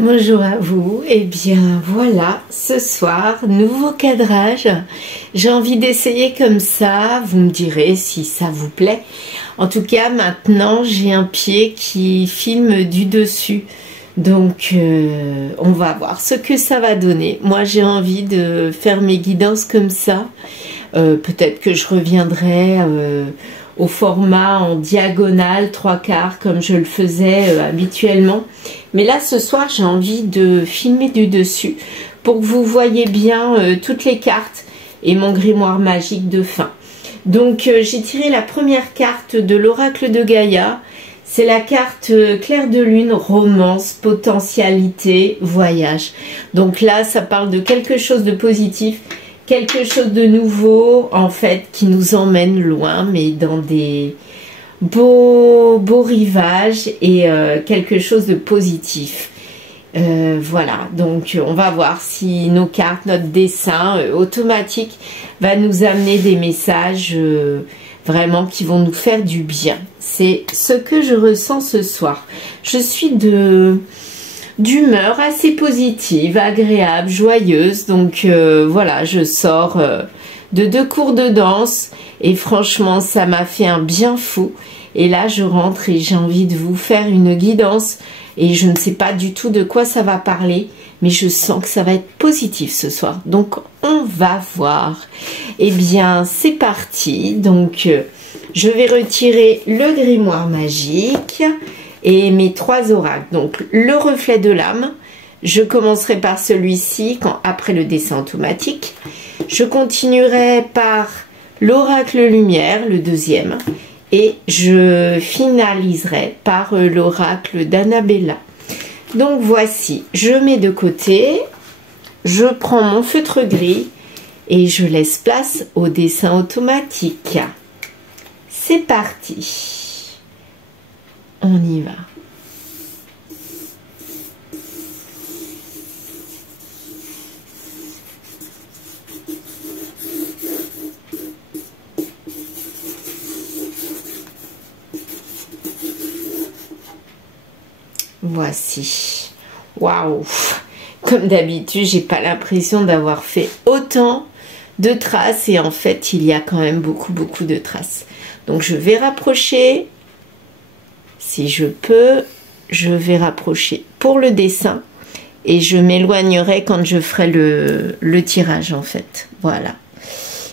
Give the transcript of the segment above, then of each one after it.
Bonjour à vous, et bien voilà, ce soir, nouveau cadrage, j'ai envie d'essayer comme ça, vous me direz si ça vous plaît. En tout cas maintenant j'ai un pied qui filme du dessus, donc on va voir ce que ça va donner. Moi j'ai envie de faire mes guidances comme ça, peut-être que je reviendrai au format en diagonale 3/4 comme je le faisais habituellement, mais là ce soir j'ai envie de filmer du dessus pour que vous voyez bien toutes les cartes et mon grimoire magique de fin. Donc j'ai tiré la première carte de l'oracle de Gaïa, c'est la carte clair de lune, romance, potentialité, voyage. Donc là ça parle de quelque chose de positif, quelque chose de nouveau en fait qui nous emmène loin mais dans des beaux rivages et quelque chose de positif. Voilà, donc on va voir si nos cartes, notre dessin automatique va nous amener des messages vraiment qui vont nous faire du bien. C'est ce que je ressens ce soir. Je suis d'humeur assez positive, agréable, joyeuse, donc voilà, je sors de 2 cours de danse et franchement ça m'a fait un bien fou. Et là je rentre et j'ai envie de vous faire une guidance et je ne sais pas du tout de quoi ça va parler, mais je sens que ça va être positif ce soir, donc on va voir. Et bien c'est parti, donc je vais retirer le grimoire magique et mes 3 oracles. Donc le reflet de l'âme, je commencerai par celui-ci après le dessin automatique. Je continuerai par l'oracle lumière, le deuxième, et je finaliserai par l'oracle d'Annabella. Donc voici, je mets de côté, je prends mon feutre gris et je laisse place au dessin automatique. C'est parti. On y va. Voici. Waouh! Comme d'habitude, j'ai pas l'impression d'avoir fait autant de traces et en fait, il y a quand même beaucoup de traces. Donc je vais rapprocher. Si je peux, je vais rapprocher pour le dessin et je m'éloignerai quand je ferai le tirage en fait. Voilà.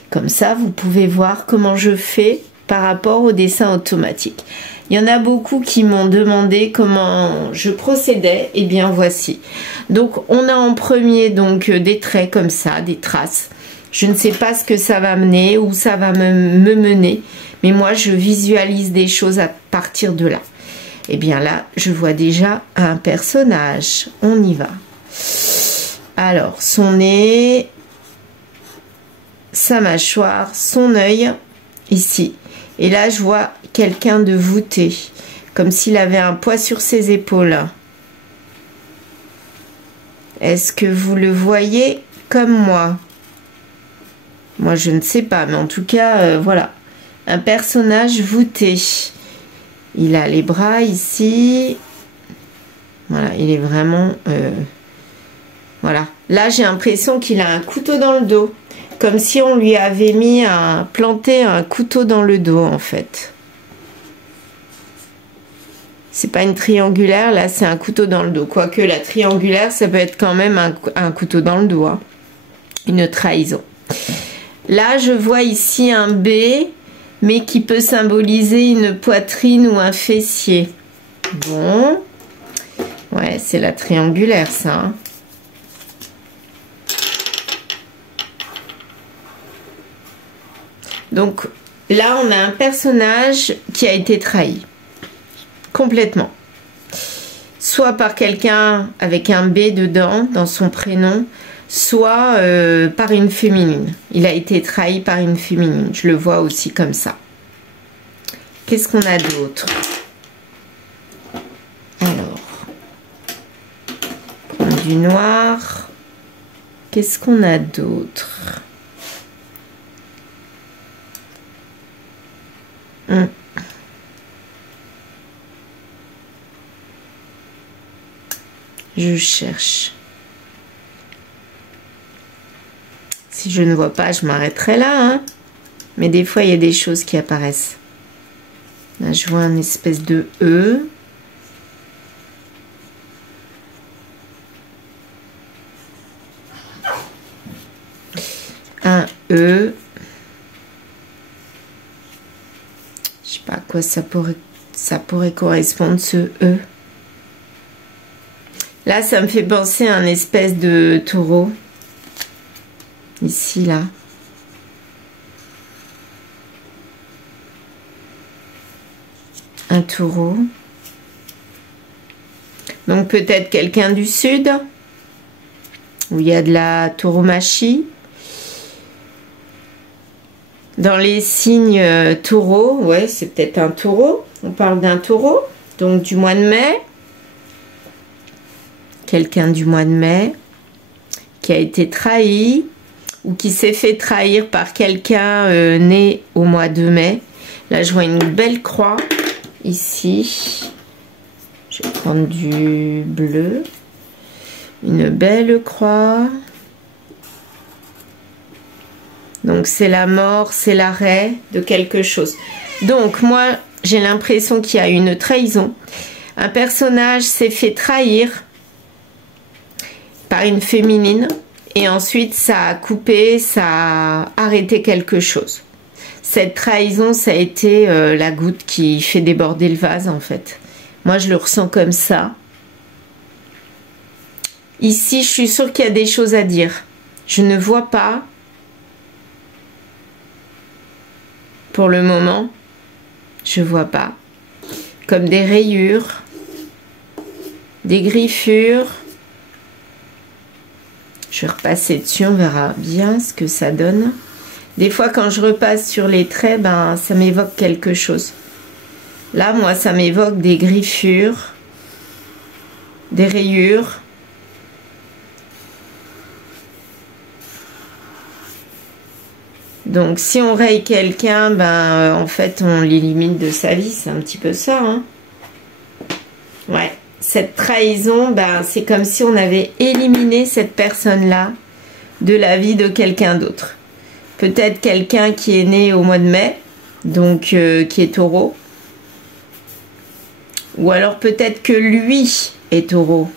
Comme ça, vous pouvez voir comment je fais par rapport au dessin automatique. Il y en a beaucoup qui m'ont demandé comment je procédais. Et bien voici. Donc on a en premier donc des traits comme ça, des traces. Je ne sais pas ce que ça va mener, où ça va me mener. Mais moi je visualise des choses à partir de là. Et bien là, je vois déjà un personnage. On y va. Alors, son nez, sa mâchoire, son œil, ici. Et là, je vois quelqu'un de voûté, comme s'il avait un poids sur ses épaules. Est-ce que vous le voyez comme moi? Moi, je ne sais pas, mais en tout cas, voilà. Un personnage voûté. Il a les bras ici. Voilà, il est vraiment... voilà. Là, j'ai l'impression qu'il a un couteau dans le dos. Comme si on lui avait planté un couteau dans le dos, en fait. C'est pas une triangulaire, là, c'est un couteau dans le dos. Quoique la triangulaire, ça peut être quand même un couteau dans le dos. Hein. Une trahison. Là, je vois ici un B... mais qui peut symboliser une poitrine ou un fessier. Bon. Ouais, c'est la triangulaire, ça. Hein. Donc, là, on a un personnage qui a été trahi. Complètement. Soit par quelqu'un avec un B dedans, dans son prénom, soit par une féminine. Il a été trahi par une féminine. Je le vois aussi comme ça. Qu'est-ce qu'on a d'autre? Alors, prendre du noir. Qu'est-ce qu'on a d'autre? Je cherche. Si je ne vois pas, je m'arrêterai là, hein. Mais des fois, il y a des choses qui apparaissent. Là, je vois une espèce de E. Un E. Je sais pas à quoi ça pourrait correspondre, ce E. Là, ça me fait penser à un espèce de taureau. Ici, là. Un taureau. Donc, peut-être quelqu'un du sud, où il y a de la tauromachie. Dans les signes taureaux, ouais, c'est peut-être un taureau. On parle d'un taureau, donc du mois de mai. Quelqu'un du mois de mai qui a été trahi ou qui s'est fait trahir par quelqu'un né au mois de mai. Là, je vois une belle croix ici. Je vais prendre du bleu. Une belle croix. Donc, c'est la mort, c'est l'arrêt de quelque chose. Donc, moi, j'ai l'impression qu'il y a une trahison. Un personnage s'est fait trahir par une féminine et ensuite ça a coupé, ça a arrêté quelque chose. Cette trahison, ça a été la goutte qui fait déborder le vase en fait. Moi je le ressens comme ça. Ici je suis sûre qu'il y a des choses à dire. Je ne vois pas pour le moment, je vois pas. Comme des rayures, des griffures. Je vais repasser dessus, on verra bien ce que ça donne. Des fois, quand je repasse sur les traits, ben, ça m'évoque quelque chose. Là, moi, ça m'évoque des griffures, des rayures. Donc, si on raye quelqu'un, ben, en fait, on l'élimine de sa vie. C'est un petit peu ça, hein. Ouais. Cette trahison, ben, c'est comme si on avait éliminé cette personne-là de la vie de quelqu'un d'autre. Peut-être quelqu'un qui est né au mois de mai, donc qui est taureau. Ou alors peut-être que lui est taureau,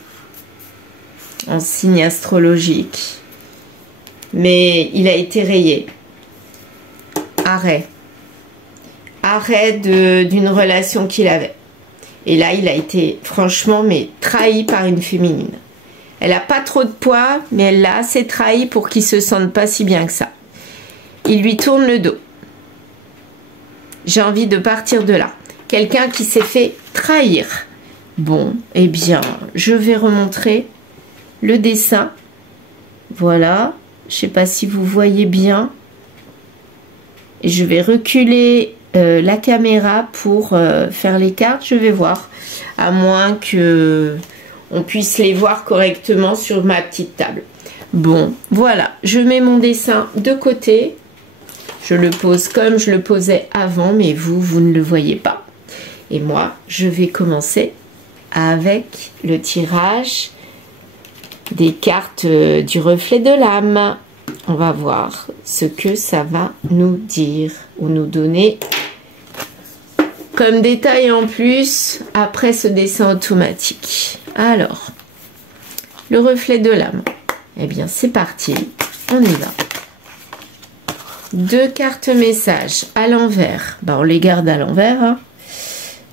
en signe astrologique. Mais il a été rayé. Arrêt. Arrêt d'une relation qu'il avait. Et là, il a été, franchement, mais trahi par une féminine. Elle n'a pas trop de poids, mais elle l'a assez trahi pour qu'il ne se sente pas si bien que ça. Il lui tourne le dos. J'ai envie de partir de là. Quelqu'un qui s'est fait trahir. Bon, eh bien, je vais remontrer le dessin. Voilà. Je ne sais pas si vous voyez bien. Et je vais reculer la caméra pour faire les cartes. Je vais voir, à moins que on puisse les voir correctement sur ma petite table. Bon, voilà, je mets mon dessin de côté. Je le pose comme je le posais avant, mais vous ne le voyez pas. Et moi, je vais commencer avec le tirage des cartes du reflet de l'âme. On va voir ce que ça va nous dire ou nous donner comme détail en plus après ce dessin automatique. Alors, le reflet de l'âme. Eh bien, c'est parti. On y va. 2 cartes messages à l'envers. Ben, on les garde à l'envers. Hein.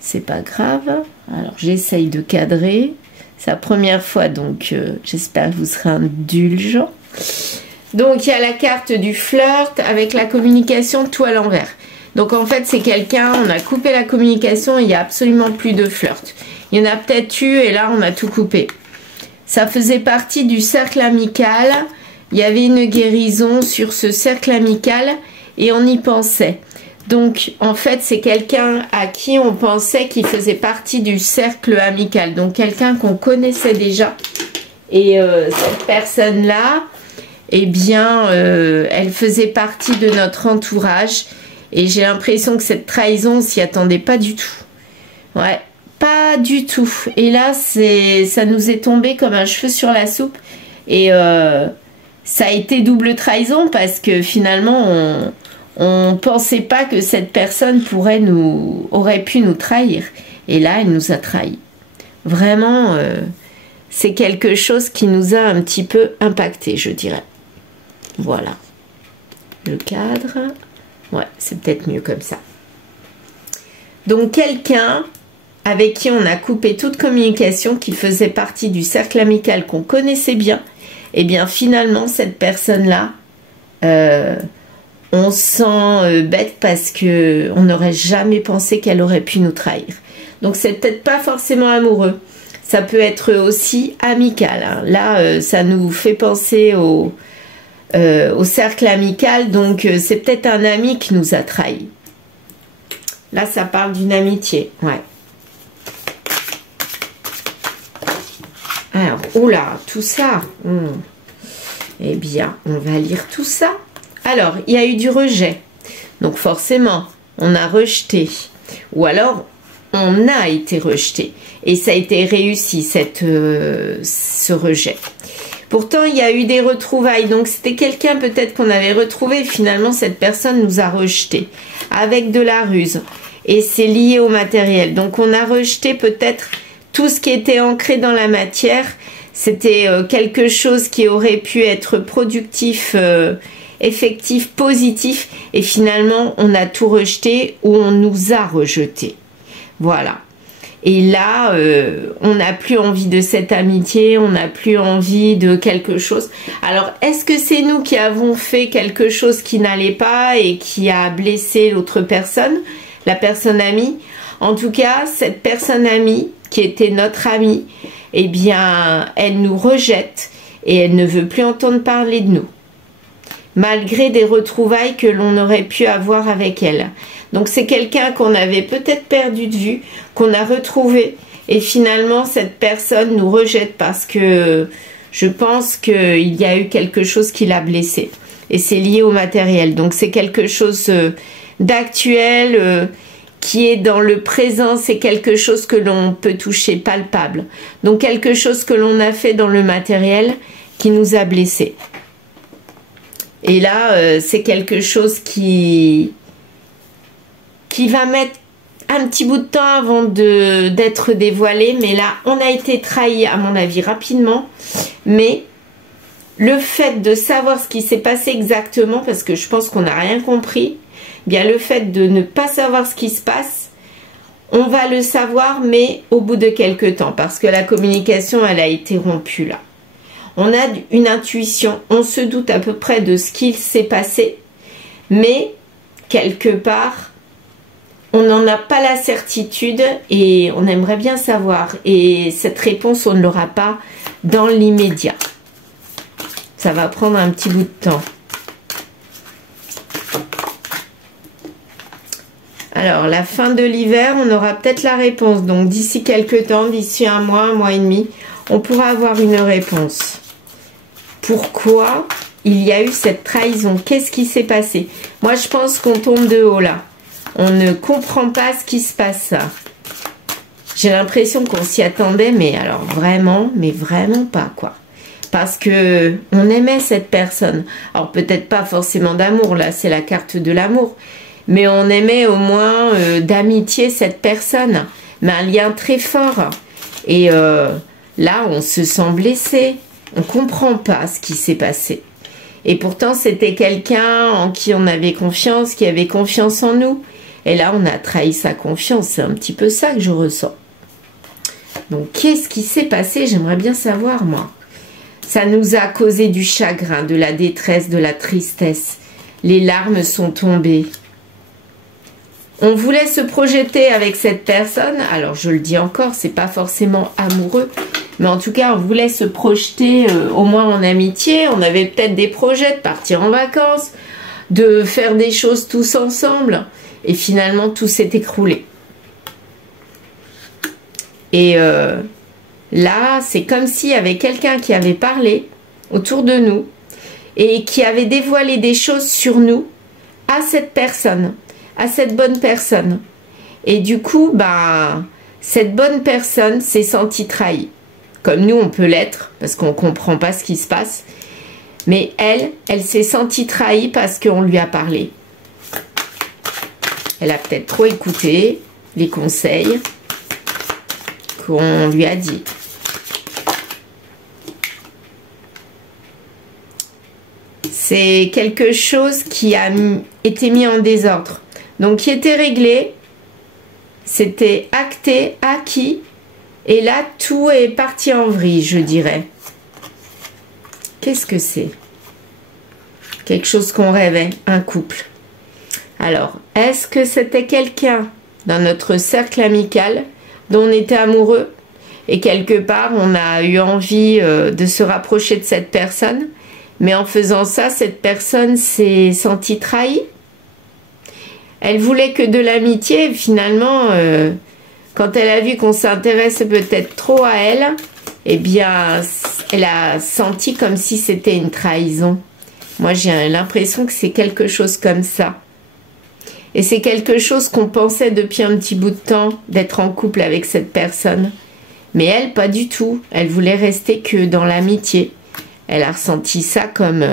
C'est pas grave. Alors, j'essaye de cadrer. C'est la première fois, donc j'espère que vous serez indulgents. Donc, il y a la carte du flirt avec la communication, tout à l'envers. Donc, en fait, c'est quelqu'un, on a coupé la communication et il n'y a absolument plus de flirt. Il y en a peut-être eu et là, on a tout coupé. Ça faisait partie du cercle amical. Il y avait une guérison sur ce cercle amical et on y pensait. Donc, en fait, c'est quelqu'un à qui on pensait qu'il faisait partie du cercle amical. Donc, quelqu'un qu'on connaissait déjà. Et cette personne-là, eh bien, elle faisait partie de notre entourage. Et j'ai l'impression que cette trahison, on s'y attendait pas du tout. Ouais, pas du tout. Et là, ça nous est tombé comme un cheveu sur la soupe. Et ça a été double trahison parce que finalement, on pensait pas que cette personne aurait pu nous trahir. Et là, elle nous a trahis. Vraiment, c'est quelque chose qui nous a un petit peu impacté, je dirais. Voilà. Le cadre. Ouais, c'est peut-être mieux comme ça. Donc, quelqu'un avec qui on a coupé toute communication, qui faisait partie du cercle amical qu'on connaissait bien, et bien finalement, cette personne-là, on se sent bête parce que on n'aurait jamais pensé qu'elle aurait pu nous trahir. Donc, c'est peut-être pas forcément amoureux. Ça peut être aussi amical. Hein. Là, ça nous fait penser au cercle amical. Donc, c'est peut-être un ami qui nous a trahis. Là, ça parle d'une amitié. Ouais. Alors, oula, tout ça. Eh bien, on va lire tout ça. Alors, il y a eu du rejet. Donc, forcément, on a rejeté. Ou alors, on a été rejeté. Et ça a été réussi, ce rejet. Pourtant, il y a eu des retrouvailles. Donc, c'était quelqu'un peut-être qu'on avait retrouvé. Finalement, cette personne nous a rejeté avec de la ruse. Et c'est lié au matériel. Donc, on a rejeté peut-être tout ce qui était ancré dans la matière. C'était quelque chose qui aurait pu être productif, effectif, positif. Et finalement, on a tout rejeté ou on nous a rejeté. Voilà. Et là, on n'a plus envie de cette amitié, on n'a plus envie de quelque chose. Alors, est-ce que c'est nous qui avons fait quelque chose qui n'allait pas et qui a blessé l'autre personne, la personne amie? En tout cas, cette personne amie, qui était notre amie, eh bien, elle nous rejette et elle ne veut plus entendre parler de nous. Malgré des retrouvailles que l'on aurait pu avoir avec elle. Donc c'est quelqu'un qu'on avait peut-être perdu de vue, qu'on a retrouvé. Et finalement, cette personne nous rejette parce que je pense qu'il y a eu quelque chose qui l'a blessé. Et c'est lié au matériel. Donc c'est quelque chose d'actuel, qui est dans le présent. C'est quelque chose que l'on peut toucher, palpable. Donc quelque chose que l'on a fait dans le matériel qui nous a blessés. Et là, c'est quelque chose qui va mettre un petit bout de temps avant d'être dévoilé. Mais là, on a été trahi, à mon avis, rapidement. Mais le fait de savoir ce qui s'est passé exactement, parce que je pense qu'on n'a rien compris, bien le fait de ne pas savoir ce qui se passe, on va le savoir, mais au bout de quelques temps. Parce que la communication, elle a été rompue là. On a une intuition, on se doute à peu près de ce qu'il s'est passé, mais quelque part, on n'en a pas la certitude et on aimerait bien savoir. Et cette réponse, on ne l'aura pas dans l'immédiat. Ça va prendre un petit bout de temps. Alors, la fin de l'hiver, on aura peut-être la réponse. Donc, d'ici quelques temps, d'ici un mois et demi, on pourra avoir une réponse. Pourquoi il y a eu cette trahison? Qu'est-ce qui s'est passé? Moi, je pense qu'on tombe de haut là. On ne comprend pas ce qui se passe. J'ai l'impression qu'on s'y attendait, mais alors vraiment, mais vraiment pas quoi. Parce que on aimait cette personne. Alors peut-être pas forcément d'amour, là c'est la carte de l'amour. Mais on aimait au moins d'amitié cette personne. Mais un lien très fort. Et là, on se sent blessé. On ne comprend pas ce qui s'est passé. Et pourtant, c'était quelqu'un en qui on avait confiance, qui avait confiance en nous. Et là, on a trahi sa confiance. C'est un petit peu ça que je ressens. Donc, qu'est-ce qui s'est passé? J'aimerais bien savoir, moi. Ça nous a causé du chagrin, de la détresse, de la tristesse. Les larmes sont tombées. On voulait se projeter avec cette personne. Alors, je le dis encore, c'est pas forcément amoureux. Mais en tout cas, on voulait se projeter au moins en amitié. On avait peut-être des projets de partir en vacances, de faire des choses tous ensemble. Et finalement, tout s'est écroulé. Et là, c'est comme s'il y avait quelqu'un qui avait parlé autour de nous et qui avait dévoilé des choses sur nous à cette personne, à cette bonne personne. Et du coup, bah, cette bonne personne s'est sentie trahie. Comme nous, on peut l'être, parce qu'on ne comprend pas ce qui se passe. Mais elle s'est sentie trahie parce qu'on lui a parlé. Elle a peut-être trop écouté les conseils qu'on lui a dit. C'est quelque chose qui a été mis en désordre. Donc, qui était réglé, c'était acté, acquis, et là, tout est parti en vrille, je dirais. Qu'est-ce que c'est? Quelque chose qu'on rêvait, un couple. Alors, est-ce que c'était quelqu'un dans notre cercle amical dont on était amoureux et quelque part, on a eu envie de se rapprocher de cette personne, mais en faisant ça, cette personne s'est sentie trahie? Elle voulait que de l'amitié, finalement, quand elle a vu qu'on s'intéressait peut-être trop à elle, eh bien, elle a senti comme si c'était une trahison. Moi, j'ai l'impression que c'est quelque chose comme ça. Et c'est quelque chose qu'on pensait depuis un petit bout de temps, d'être en couple avec cette personne. Mais elle, pas du tout. Elle voulait rester que dans l'amitié. Elle a ressenti ça comme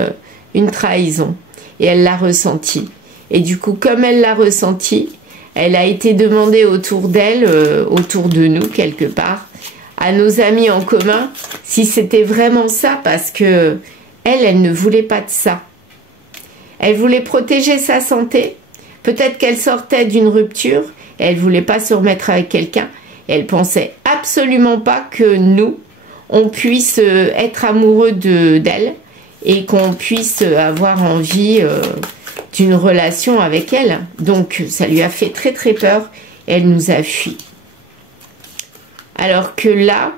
une trahison. Et elle l'a ressenti. Et du coup, comme elle l'a ressenti, elle a été demandée autour d'elle, autour de nous quelque part, à nos amis en commun, si c'était vraiment ça, parce que elle ne voulait pas de ça. Elle voulait protéger sa santé. Peut-être qu'elle sortait d'une rupture, et elle voulait pas se remettre avec quelqu'un. Elle pensait absolument pas que nous, on puisse être amoureux d'elle et qu'on puisse avoir envie d'une relation avec elle. Donc, ça lui a fait très très peur et elle nous a fui. Alors que là,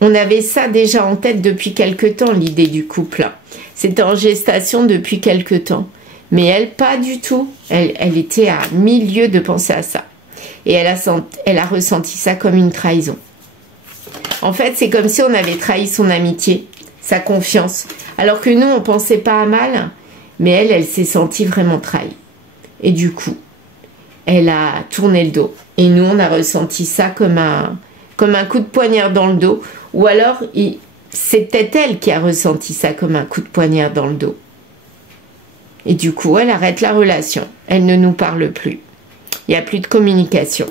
on avait ça déjà en tête depuis quelque temps, l'idée du couple. C'était en gestation depuis quelque temps. Mais elle, pas du tout. Elle était à milieu de penser à ça. Et elle a ressenti ça comme une trahison. En fait, c'est comme si on avait trahi son amitié, sa confiance. Alors que nous, on pensait pas à mal, mais elle s'est sentie vraiment trahie. Et du coup, elle a tourné le dos. Et nous, on a ressenti ça comme un coup de poignard dans le dos. Ou alors, c'est peut-être elle qui a ressenti ça comme un coup de poignard dans le dos. Et du coup, elle arrête la relation. Elle ne nous parle plus. Il n'y a plus de communication.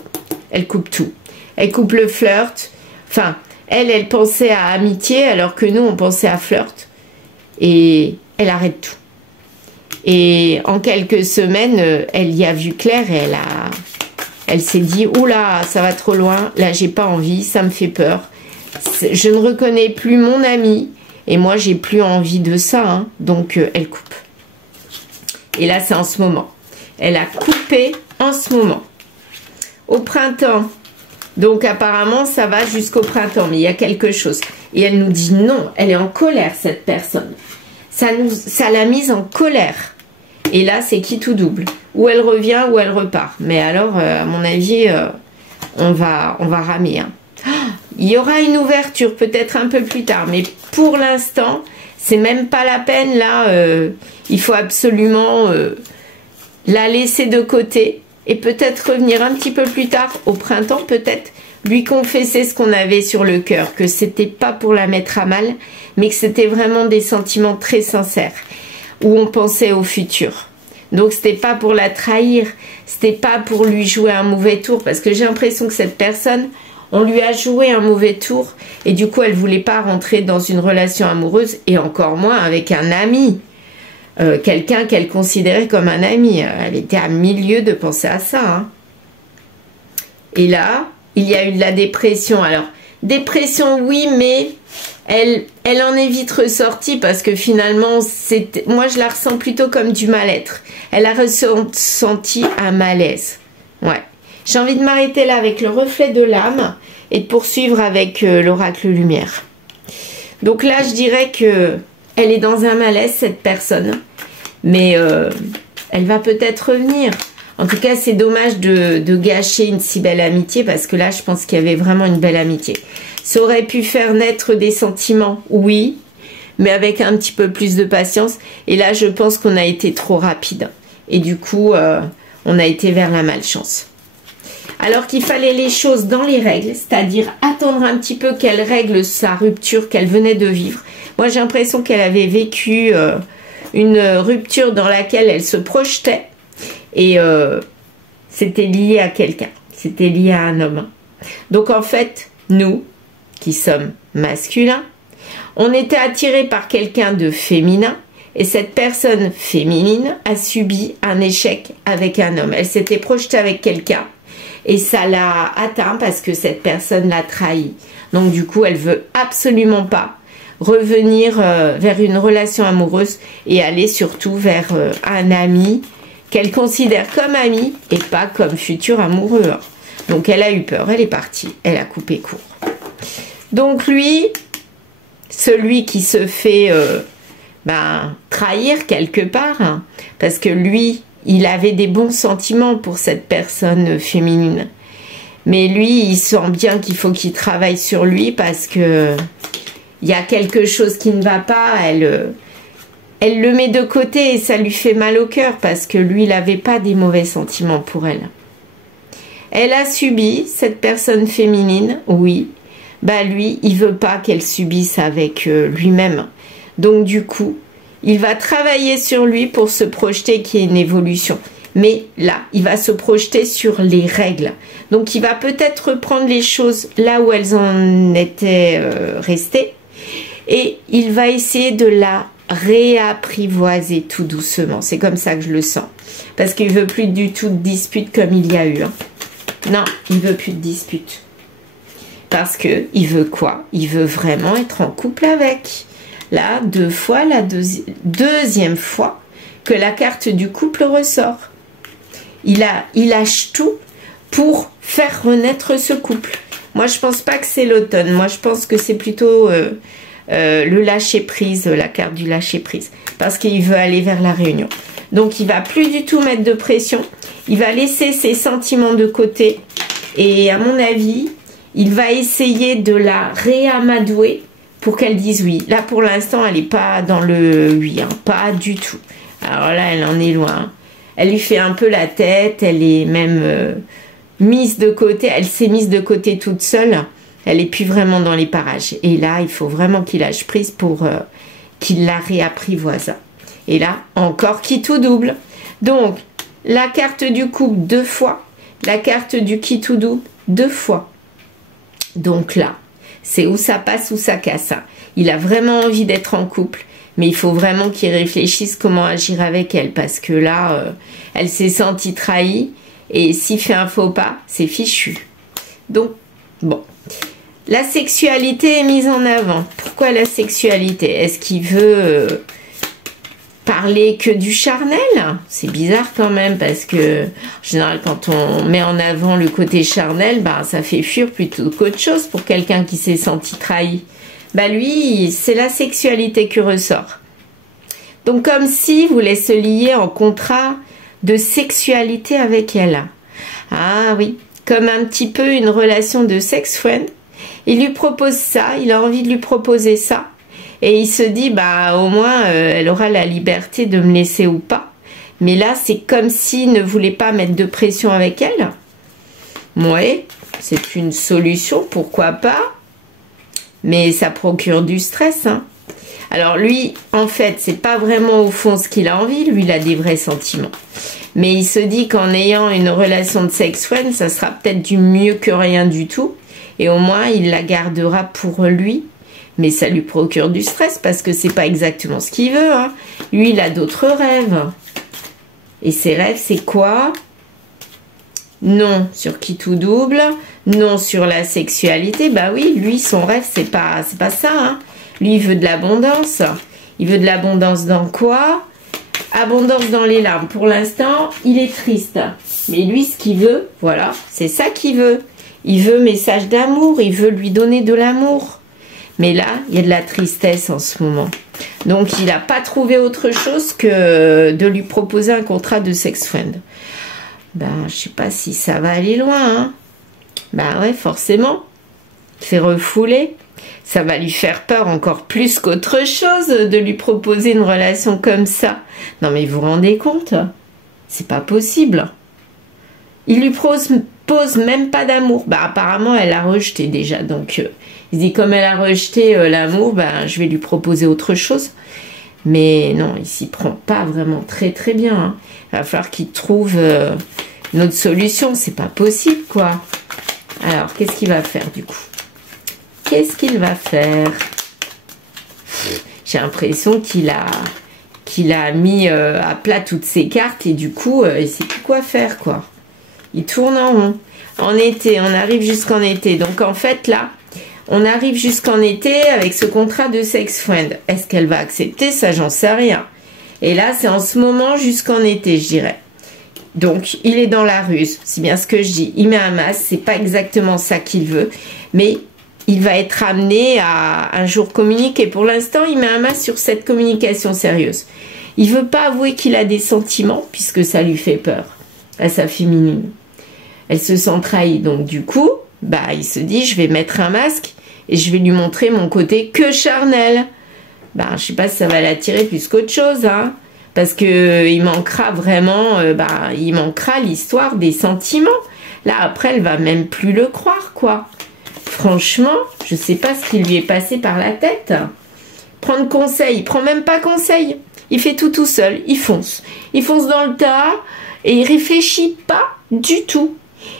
Elle coupe tout. Elle coupe le flirt. Enfin, elle pensait à amitié alors que nous, on pensait à flirt. Et elle arrête tout. Et en quelques semaines, elle y a vu clair et elle s'est dit « Oula, ça va trop loin. Là, j'ai pas envie. Ça me fait peur. Je ne reconnais plus mon ami. Et moi, j'ai plus envie de ça. Hein. » Donc, elle coupe. Et là, c'est en ce moment. Elle a coupé en ce moment. Au printemps. Donc, apparemment, ça va jusqu'au printemps. Mais il y a quelque chose. Et elle nous dit non. Elle est en colère, cette personne. Ça l'a mise en colère. Et là, c'est qui tout double. Ou elle revient, ou elle repart. Mais alors, à mon avis, on va ramer. Hein. Il y aura une ouverture, peut-être un peu plus tard. Mais pour l'instant... c'est même pas la peine, là, il faut absolument la laisser de côté et peut-être revenir un petit peu plus tard, au printemps, peut-être lui confesser ce qu'on avait sur le cœur, que c'était pas pour la mettre à mal, mais que c'était vraiment des sentiments très sincères, où on pensait au futur. Donc c'était pas pour la trahir, c'était pas pour lui jouer un mauvais tour, parce que j'ai l'impression que cette personne... on lui a joué un mauvais tour et du coup, elle ne voulait pas rentrer dans une relation amoureuse et encore moins avec un ami. Quelqu'un qu'elle considérait comme un ami. Elle était à milieu de penser à ça. Hein. Et là, il y a eu de la dépression. Alors, dépression, oui, mais elle en est vite ressortie parce que finalement, moi, je la ressens plutôt comme du mal-être. Elle a ressenti un malaise. Ouais. J'ai envie de m'arrêter là avec le reflet de l'âme et de poursuivre avec l'oracle lumière. Donc là, je dirais que elle est dans un malaise, cette personne. Mais elle va peut-être revenir. En tout cas, c'est dommage de gâcher une si belle amitié parce que là, je pense qu'il y avait vraiment une belle amitié. Ça aurait pu faire naître des sentiments, oui, mais avec un petit peu plus de patience. Et là, je pense qu'on a été trop rapide. Et du coup, on a été vers la malchance. alors qu'il fallait les choses dans les règles, c'est-à-dire attendre un petit peu qu'elle règle sa rupture qu'elle venait de vivre. Moi, j'ai l'impression qu'elle avait vécu une rupture dans laquelle elle se projetait et c'était lié à quelqu'un, c'était lié à un homme. Donc en fait, nous, qui sommes masculins, on était attirés par quelqu'un de féminin et cette personne féminine a subi un échec avec un homme. Elle s'était projetée avec quelqu'un et ça l'a atteint parce que cette personne l'a trahi. Donc du coup, elle veut absolument pas revenir vers une relation amoureuse et aller surtout vers un ami qu'elle considère comme ami et pas comme futur amoureux. Donc elle a eu peur, elle est partie, elle a coupé court. Donc lui, celui qui se fait trahir quelque part, hein, parce que lui, il avait des bons sentiments pour cette personne féminine. Mais lui, il sent bien qu'il faut qu'il travaille sur lui parce que il y a quelque chose qui ne va pas. Elle le met de côté et ça lui fait mal au cœur parce que lui, il n'avait pas des mauvais sentiments pour elle. Elle a subi, cette personne féminine, oui. Bah lui, il veut pas qu'elle subisse avec lui-même. Donc du coup, il va travailler sur lui pour se projeter qu'il y ait une évolution. Mais là, il va se projeter sur les règles. Donc il va peut-être reprendre les choses là où elles en étaient restées. Et il va essayer de la réapprivoiser tout doucement. C'est comme ça que je le sens. Parce qu'il veut plus du tout de dispute comme il y a eu. Hein. Non, il veut plus de dispute. Parce que il veut quoi? Il veut vraiment être en couple avec. Là, deux fois, la deuxième fois que la carte du couple ressort. Il lâche tout pour faire renaître ce couple. Moi, je pense pas que c'est l'automne. Moi, je pense que c'est plutôt le lâcher-prise, la carte du lâcher-prise. Parce qu'il veut aller vers la réunion. Donc, il va plus du tout mettre de pression. Il va laisser ses sentiments de côté. Et à mon avis, il va essayer de la réamadouer pour qu'elle dise oui. Là, pour l'instant, elle n'est pas dans le oui. Hein, pas du tout. Alors là, elle en est loin. Elle lui fait un peu la tête. Elle est même mise de côté. Elle s'est mise de côté toute seule. Elle n'est plus vraiment dans les parages. Et là, il faut vraiment qu'il lâche prise pour qu'il la réapprivoise. Et là, encore qui tout double. Donc, la carte du couple 2 fois. La carte du qui tout double 2 fois. Donc là, c'est où ça passe, où ça casse. Hein. Il a vraiment envie d'être en couple. Mais il faut vraiment qu'il réfléchisse comment agir avec elle. Parce que là, elle s'est sentie trahie. Et s'il fait un faux pas, c'est fichu. Donc, bon. La sexualité est mise en avant. Pourquoi la sexualité? Est-ce qu'il veut parler que du charnel? C'est bizarre quand même parce que, en général, quand on met en avant le côté charnel, bah, ça fait fuir plutôt qu'autre chose pour quelqu'un qui s'est senti trahi. Bah lui, c'est la sexualité qui ressort. Donc comme s'il voulait se lier en contrat de sexualité avec elle. Ah oui, comme un petit peu une relation de sex friend. Il lui propose ça, il a envie de lui proposer ça. Et il se dit, bah au moins, elle aura la liberté de me laisser ou pas. Mais là, c'est comme s'il ne voulait pas mettre de pression avec elle. Ouais, c'est une solution, pourquoi pas. Mais ça procure du stress. Hein. Alors lui, en fait, c'est pas vraiment au fond ce qu'il a envie. Lui, il a des vrais sentiments. Mais il se dit qu'en ayant une relation de sex friend, ça sera peut-être du mieux que rien du tout. Et au moins, il la gardera pour lui. Mais ça lui procure du stress parce que c'est pas exactement ce qu'il veut. Hein. Lui, il a d'autres rêves. Et ses rêves, c'est quoi? Non sur qui tout double, non sur la sexualité. Bah oui, lui, son rêve, c'est pas ça. Hein. Lui, il veut de l'abondance. Il veut de l'abondance dans quoi? Abondance dans les larmes. Pour l'instant, il est triste. Mais lui, ce qu'il veut, voilà, c'est ça qu'il veut. Il veut message d'amour, il veut lui donner de l'amour. Mais là, il y a de la tristesse en ce moment. Donc, il n'a pas trouvé autre chose que de lui proposer un contrat de sex friend. Ben, je sais pas si ça va aller loin. Hein. Ben ouais, forcément. C'est refoulé. Ça va lui faire peur encore plus qu'autre chose de lui proposer une relation comme ça. Non, mais vous vous rendez compte? C'est pas possible. Il lui propose même pas d'amour. Bah apparemment elle a rejeté déjà, donc il dit comme elle a rejeté l'amour, bah je vais lui proposer autre chose. Mais non, il s'y prend pas vraiment très très bien, hein. Il va falloir qu'il trouve une autre solution, c'est pas possible quoi. Alors qu'est-ce qu'il va faire du coup? Qu'est-ce qu'il va faire? J'ai l'impression qu'il a mis à plat toutes ses cartes et du coup il sait plus quoi faire quoi. Il tourne en rond. En été, on arrive jusqu'en été. Donc en fait là, on arrive jusqu'en été avec ce contrat de sex friend. Est-ce qu'elle va accepter? Ça, j'en sais rien. Et là, c'est en ce moment jusqu'en été, je dirais. Donc, il est dans la ruse. C'est bien ce que je dis. Il met un masque. C'est pas exactement ça qu'il veut. Mais il va être amené à un jour communiquer. Pour l'instant, il met un masque sur cette communication sérieuse. Il veut pas avouer qu'il a des sentiments puisque ça lui fait peur à sa féminine. Elle se sent trahie. Donc, du coup, bah, il se dit, je vais mettre un masque et je vais lui montrer mon côté que charnel. Bah, je sais pas si ça va l'attirer plus qu'autre chose, hein. Parce que il manquera vraiment, il manquera l'histoire des sentiments. Là, après, elle va même plus le croire, quoi. Franchement, je sais pas ce qui lui est passé par la tête. Prendre conseil, il prend même pas conseil. Il fait tout seul, il fonce. Il fonce dans le tas et il réfléchit pas du tout.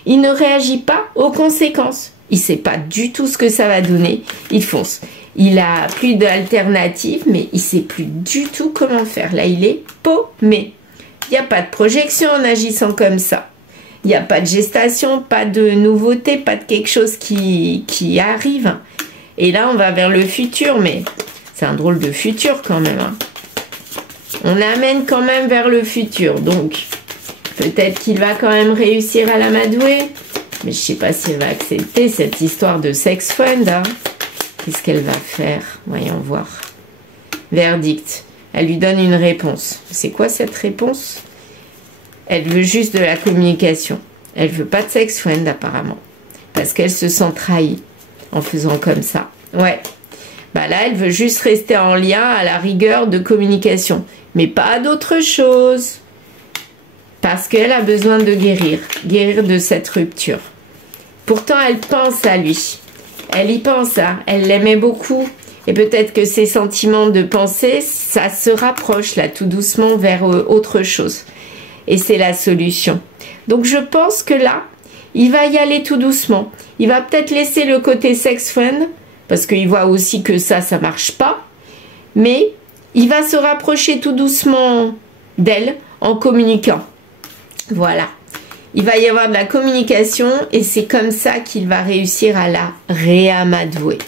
Il ne réagit pas aux conséquences. Il sait pas du tout ce que ça va donner. Il fonce. Il a plus d'alternative, mais il sait plus du tout comment faire. Là, il est paumé. Il n'y a pas de projection en agissant comme ça. Il n'y a pas de gestation, pas de nouveauté, pas de quelque chose qui arrive. Et là, on va vers le futur, mais c'est un drôle de futur quand même, hein. On amène quand même vers le futur, donc peut-être qu'il va quand même réussir à l'amadouer. Mais je sais pas si elle va accepter cette histoire de sex friend, hein. Qu'est-ce qu'elle va faire? Voyons voir. Verdict. Elle lui donne une réponse. C'est quoi cette réponse? Elle veut juste de la communication. Elle veut pas de sex friend apparemment. Parce qu'elle se sent trahie en faisant comme ça. Ouais. Bah là, elle veut juste rester en lien à la rigueur de communication. Mais pas d'autre chose. Parce qu'elle a besoin de guérir. Guérir de cette rupture. Pourtant, elle pense à lui. Elle y pense, hein. Elle l'aimait beaucoup. Et peut-être que ses sentiments de pensée, ça se rapproche là tout doucement vers autre chose. Et c'est la solution. Donc je pense que là, il va y aller tout doucement. Il va peut-être laisser le côté sex friend, parce qu'il voit aussi que ça marche pas. Mais il va se rapprocher tout doucement d'elle en communiquant. Voilà. Il va y avoir de la communication et c'est comme ça qu'il va réussir à la réamadouer.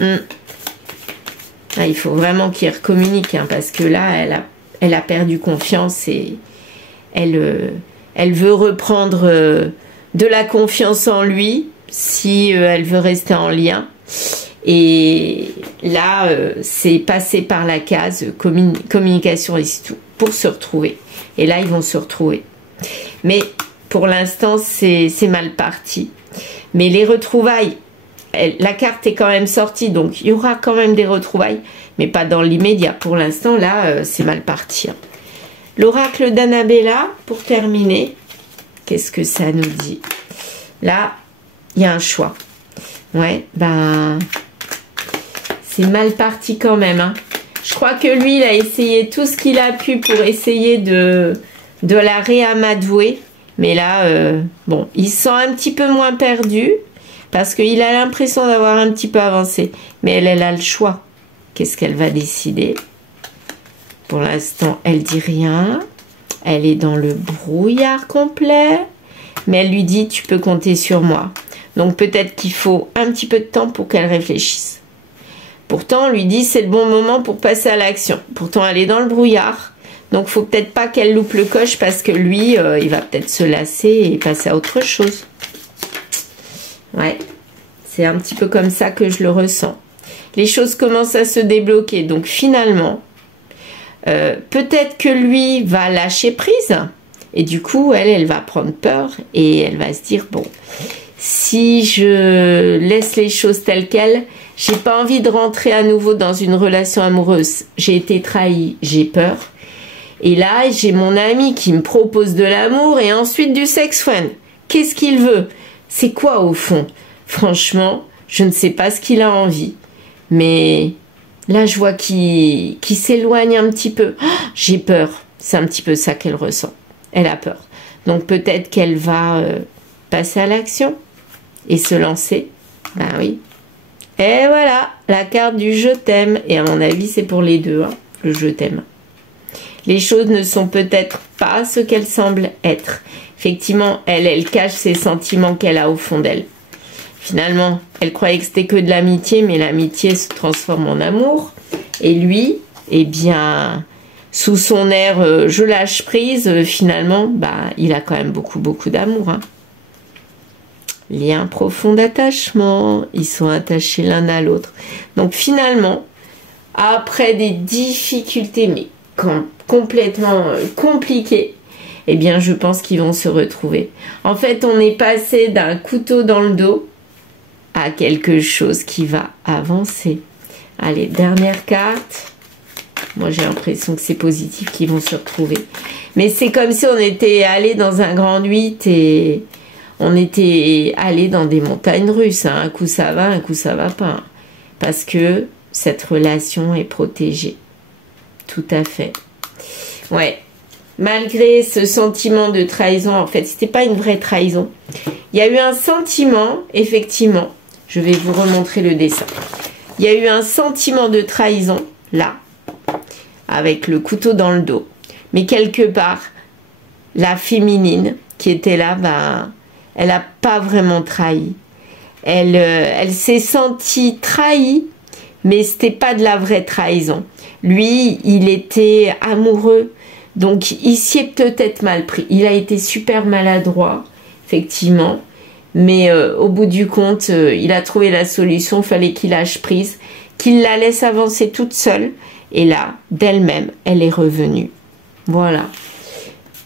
Ah, il faut vraiment qu'il recommunique, hein, parce que là, elle a perdu confiance et elle veut reprendre de la confiance en lui si elle veut rester en lien. Et là, c'est passé par la case communication et c'est tout pour se retrouver. Et là, ils vont se retrouver. Mais pour l'instant, c'est mal parti. Mais les retrouvailles, la carte est quand même sortie, donc il y aura quand même des retrouvailles, mais pas dans l'immédiat. Pour l'instant, là, c'est mal parti. L'oracle d'Annabella, pour terminer, qu'est-ce que ça nous dit? Là, il y a un choix. Ouais, ben, c'est mal parti quand même, hein. Je crois que lui, il a essayé tout ce qu'il a pu pour essayer de la réamadouer. Mais là, bon, il se sent un petit peu moins perdu parce qu'il a l'impression d'avoir un petit peu avancé. Mais elle a le choix. Qu'est-ce qu'elle va décider? Pour l'instant, elle dit rien. Elle est dans le brouillard complet. Mais elle lui dit, tu peux compter sur moi. Donc peut-être qu'il faut un petit peu de temps pour qu'elle réfléchisse. Pourtant, on lui dit, c'est le bon moment pour passer à l'action. Pourtant, elle est dans le brouillard. Donc, faut peut-être pas qu'elle loupe le coche parce que lui, il va peut-être se lasser et passer à autre chose. Ouais, c'est un petit peu comme ça que je le ressens. Les choses commencent à se débloquer. Donc, finalement, peut-être que lui va lâcher prise. Et du coup, elle va prendre peur et elle va se dire, bon, si je laisse les choses telles quelles, j'ai pas envie de rentrer à nouveau dans une relation amoureuse. J'ai été trahie, j'ai peur. Et là, j'ai mon ami qui me propose de l'amour et ensuite du sex friend. Qu'est-ce qu'il veut? C'est quoi au fond? Franchement, je ne sais pas ce qu'il a envie. Mais là, je vois qu'il s'éloigne un petit peu. Oh, j'ai peur. C'est un petit peu ça qu'elle ressent. Elle a peur. Donc peut-être qu'elle va passer à l'action et se lancer. Ben oui. Et voilà, la carte du je t'aime. Et à mon avis, c'est pour les deux, hein, le je t'aime. Les choses ne sont peut-être pas ce qu'elles semblent être. Effectivement, elle cache ses sentiments qu'elle a au fond d'elle. Finalement, elle croyait que c'était que de l'amitié, mais l'amitié se transforme en amour. Et lui, eh bien, sous son air je lâche prise, finalement, bah, il a quand même beaucoup d'amour. Hein. Lien profond d'attachement, ils sont attachés l'un à l'autre. Donc finalement, après des difficultés, mais complètement compliquées, eh bien, je pense qu'ils vont se retrouver. En fait, on est passé d'un couteau dans le dos à quelque chose qui va avancer. Allez, dernière carte. Moi, j'ai l'impression que c'est positif qu'ils vont se retrouver. Mais c'est comme si on était allé dans un grand 8 et on était allé dans des montagnes russes. Hein. Un coup, ça va, un coup, ça va pas. Hein. Parce que cette relation est protégée. Tout à fait. Ouais. Malgré ce sentiment de trahison, en fait, c'était pas une vraie trahison. Il y a eu un sentiment, effectivement, je vais vous remontrer le dessin. Il y a eu un sentiment de trahison, là, avec le couteau dans le dos. Mais quelque part, la féminine qui était là, bah, elle n'a pas vraiment trahi. Elle s'est sentie trahie, mais c'était pas de la vraie trahison. Lui, il était amoureux. Donc, il s'y est peut-être mal pris. Il a été super maladroit, effectivement. Mais au bout du compte, il a trouvé la solution. Il fallait qu'il lâche prise, qu'il la laisse avancer toute seule. Et là, d'elle-même, elle est revenue. Voilà.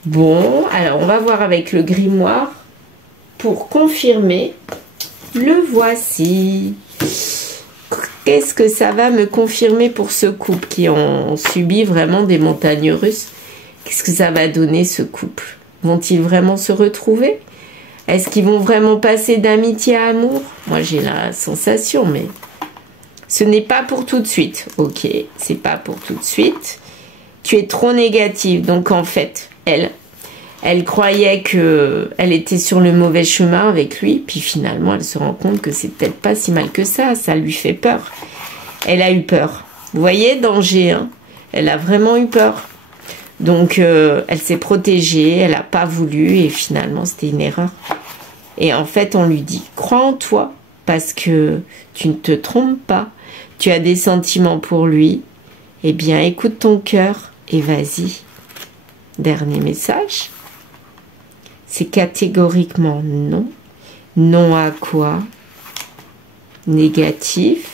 Bon, alors on va voir avec le grimoire pour confirmer. Le voici. Qu'est-ce que ça va me confirmer pour ce couple qui ont subi vraiment des montagnes russes? Qu'est-ce que ça va donner, ce couple? Vont-ils vraiment se retrouver? Est-ce qu'ils vont vraiment passer d'amitié à amour? Moi, j'ai la sensation, mais ce n'est pas pour tout de suite. Ok, c'est pas pour tout de suite. Tu es trop négative. Donc, en fait, elle croyait qu'elle était sur le mauvais chemin avec lui. Puis finalement, elle se rend compte que c'est peut-être pas si mal que ça. Ça lui fait peur. Elle a eu peur. Vous voyez, danger, hein? Elle a vraiment eu peur. Donc, elle s'est protégée, elle n'a pas voulu et finalement, c'était une erreur. Et en fait, on lui dit, crois en toi parce que tu ne te trompes pas. Tu as des sentiments pour lui. Eh bien, écoute ton cœur et vas-y. Dernier message. C'est catégoriquement non. Non à quoi? Négatif.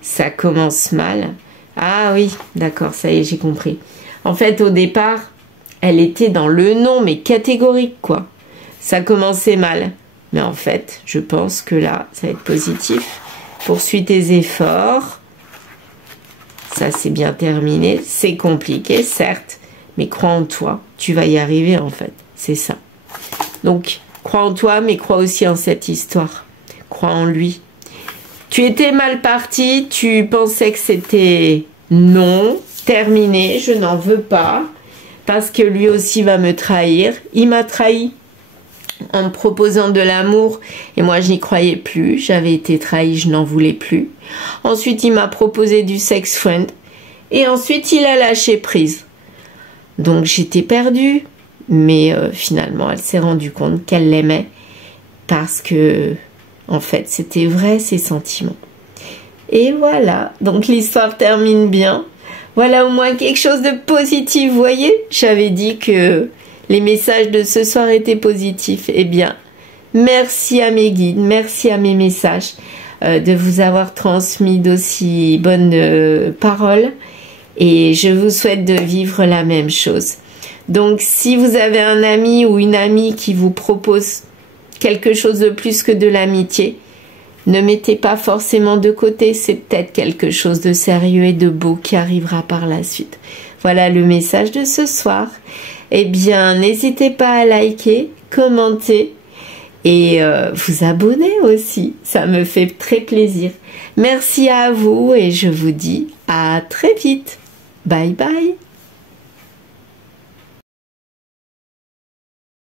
Ça commence mal. Ah oui, d'accord, ça y est, j'ai compris. En fait, au départ, elle était dans le non, mais catégorique, quoi. Ça commençait mal. Mais en fait, je pense que là, ça va être positif. Poursuis tes efforts. Ça, c'est bien terminé. C'est compliqué, certes. Mais crois en toi. Tu vas y arriver, en fait. C'est ça. Donc, crois en toi, mais crois aussi en cette histoire. Crois en lui. Tu étais mal parti. Tu pensais que c'était non. Terminé, je n'en veux pas, parce que lui aussi va me trahir. Il m'a trahi en me proposant de l'amour, et moi je n'y croyais plus, j'avais été trahi, je n'en voulais plus. Ensuite, il m'a proposé du sex friend, et ensuite il a lâché prise. Donc j'étais perdue, mais finalement elle s'est rendue compte qu'elle l'aimait, parce que, en fait, c'était vrai ses sentiments. Et voilà, donc l'histoire termine bien. Voilà au moins quelque chose de positif, vous voyez? J'avais dit que les messages de ce soir étaient positifs. Eh bien, merci à mes guides, merci à mes messages de vous avoir transmis d'aussi bonnes paroles. Et je vous souhaite de vivre la même chose. Donc, si vous avez un ami ou une amie qui vous propose quelque chose de plus que de l'amitié, ne mettez pas forcément de côté, c'est peut-être quelque chose de sérieux et de beau qui arrivera par la suite. Voilà le message de ce soir. Eh bien, n'hésitez pas à liker, commenter et vous abonner aussi. Ça me fait très plaisir. Merci à vous et je vous dis à très vite. Bye bye.